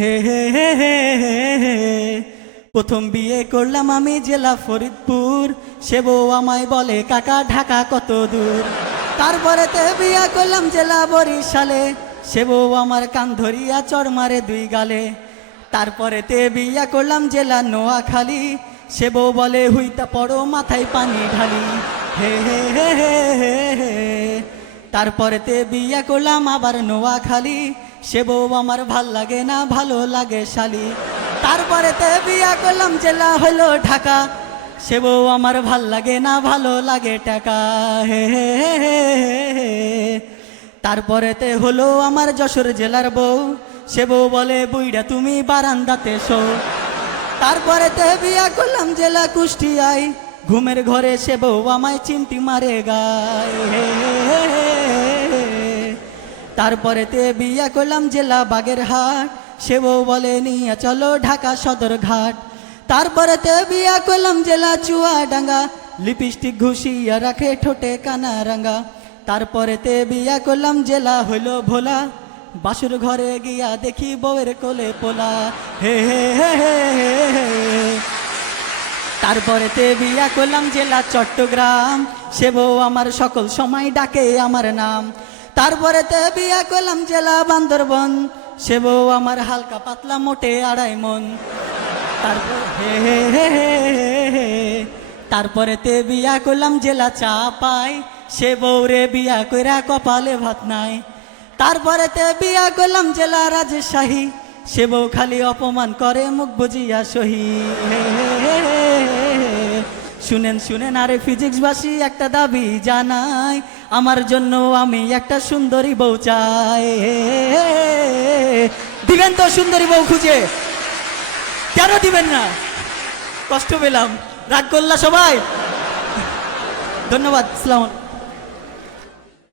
হে হে হে হে হে হে। প্রথম বিয়ে করলাম আমি জেলা ফরিদপুর, সে বউ আমায় বলে কাকা ঢাকা কত দূর। তারপরেতে বিয়ে করলাম জেলা বরিশালে, সে বউ আমার কান ধরিয়া চড় মারে দুই গালে। তারপরেতে বিয়ে করলাম জেলা নোয়াখালী, সে বউ বলে হুইতা পড়ো মাথায় পানি ঢালি। হে হে হে হে হে হে। তারপরেতে বিয়ে করলাম আবার নোয়াখালী, সে বউ আমার ভাল লাগে না ভালো লাগে শালি। তারপরেতে বিয়ে করলাম জেলা হলো ঢাকা, সে বউ আমার ভাল লাগে না ভালো লাগে টাকা। হে হে হে হে হে। তারপরেতে হলো আমার যশোর জেলার বউ, সে বউ বলে বুইড়া তুমি বারান্দাতে শো। তারপরেতে বিয়ে করলাম জেলা কুষ্টিয়ায়, ঘুমের ঘরে সে বউ আমায় চিমটি মারে গায়। হে হে হে হে। তারপরেতে বিয়ে করলাম জেলা বাগেরহাট, সে বউ বলে নিয়ে চলো ঢাকা সদর ঘাট। তারপরেতে বিয়ে করলাম জেলা চুয়াডাঙ্গা, লিপস্টিক ঘুষিয়া রাখে ঠোঁটে কানা রাঙ্গা। তারপরেতে বিয়ে করলাম জেলা হইল ভোলা, বাসুর ঘরে গিয়া দেখি বউয়ের কোলে পোলা। হে হে হে হে হে। তারপরেতে বিয়ে করলাম জেলা চট্টগ্রাম, সে বউ আমার সকল সময় ডাকে আমার নাম। তারপরেতে বিয়ে করলাম জেলা বান্দরবন, সে বউ আমার হালকা পাতলা মোটে আড়াই মন। তারপর হে হে হে হে। তারপরেতে বিয়ে করলাম জেলা চাপাই, সে বউরে বিয়া কইরা কপালে ভাত নাই। তারপরেতে বিয়ে করলাম জেলা রাজশাহী, সে বউ খালি অপমান করে মুখ বুঝিয়া সহি। হে হে হে হে। শুনেন শুনেন আরে ফিজিক্সবাসী একটা দাবি জানাই, আমার জন্য আমি একটা সুন্দরী বউ চাই। দিবেন তো সুন্দরী বউ খুঁজে? কেন দিবেন না? কষ্ট পেলাম, রাগ করলা সবাই। ধন্যবাদ, আসসালামু আলাইকুম।